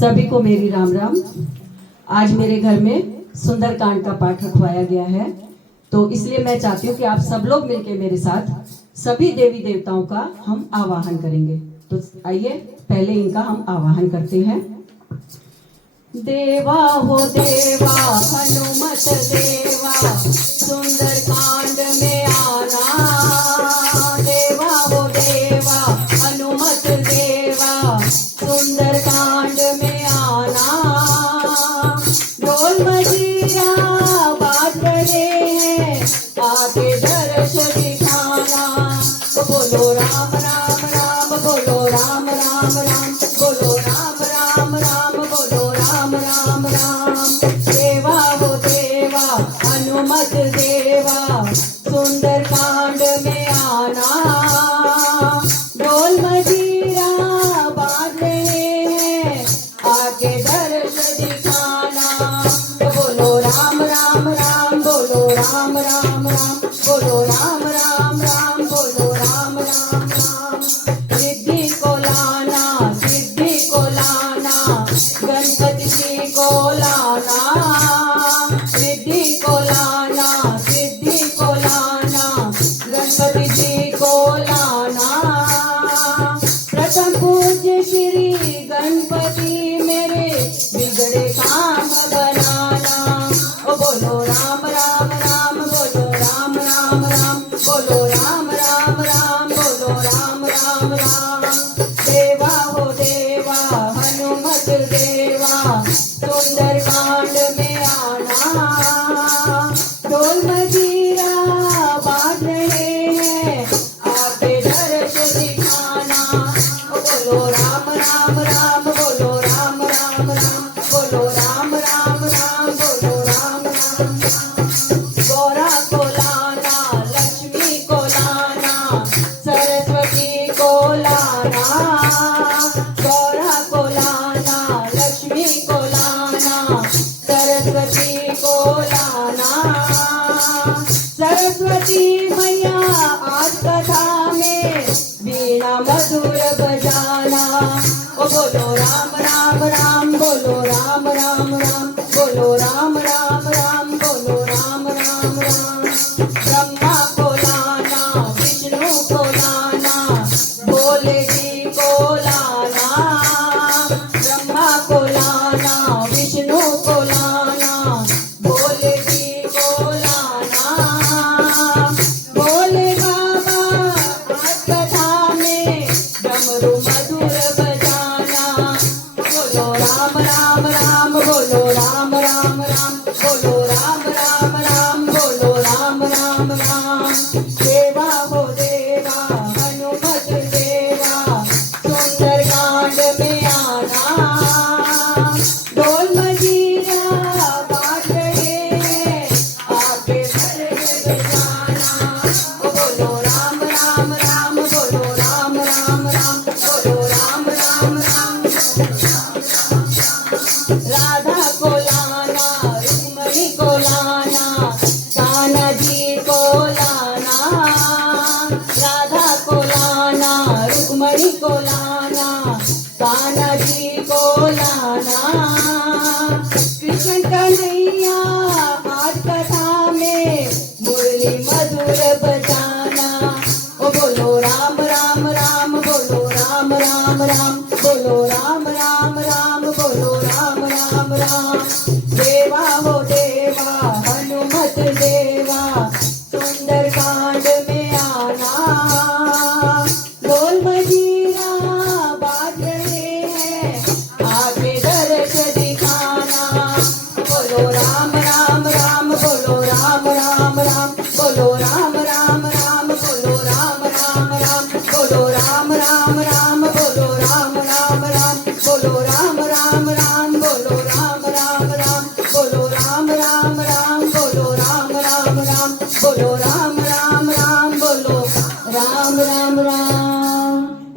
सभी को मेरी राम राम। आज मेरे घर में सुंदरकांड का पाठ रखवाया गया है, तो इसलिए मैं चाहती हूँ कि आप सब लोग मिलके मेरे साथ सभी देवी देवताओं का हम आवाहन करेंगे। तो आइए पहले इनका हम आवाहन करते हैं। देवा हो देवा हनुमत देवा, सुंदरकांड में आना। देवा हो देवा हनुमत देवा, सुंदरकांड में आना। ढोल मजीरा बाज रहे हैं, आके दर्श दिखाना। बोलो राम राम राम, बोलो राम राम राम, बोलो राम राम राम, बोलो राम राम राम। देवा हो देवा हनुमत देवा, सुंदरकांड में आना। ढोल मजीरा बाज रहे हैं, आके दर्श दिखाना। बोलो राम राम राम, बोलो राम राम राम, बोलो राम राम राम, बोलो राम राम राम। सिद्धि को लाना, सिद्धि को लाना, गणपति जी को लाना। सिद्धि को लाना, सिद्धि को लाना, गणपति जी को लाना। प्रथम पूज्य श्री गणपति मेरे बिगड़े काम बनाना। ओ बोलो राम राम राम, बोलो राम राम राम, बोलो राम राम राम, बोलो राम राम राम। देवा हो देवा हनुमत देवा, सुंदरकांड में आना। ढोल मजीरा बाज रहे हैं, आके दर्श दिखाना। बोलो राम राम राम, बोलो राम राम राम, बोलो राम राम राम, बोलो राम राम राम। गौरा को लाना, लक्ष्मी को लाना, सरस्वती को लाना। गौरा को लाना, लक्ष्मी को लाना, सरस्वती को लाना। सरस्वती मैया आज कथा में वीणा मधुर बजाना। ओ बोलो राम राम राम, बोलो राम राम राम, बोलो राम राम राम, बोलो राम राम राम। ब्रह्मा को लाना, विष्णु को लाना, भोले जी को लाना। ब्रह्मा को लाना, विष्णु को लाना, भोले जी को लाना। भोले बाबा आज कथा में डमरू मधुर बजाना। बोलो राम राम राम, बोलो राम राम राम, बोलो राम राम राम, बोलो राम राम राम। देवा हो देवा हनुमत देवा, सुंदरकांड में आना। ढोल मजीरा बाज रहे हैं, आके दर्श दिखाना। बोलो राम राम राम, बोलो राम राम राम, बोलो राम राम राम। राधा को लाना, रुक्मणी को लाना, कान्हा जी को लाना। राधा को लाना, रुक्मणी को लाना, कान्हा जी को लाना।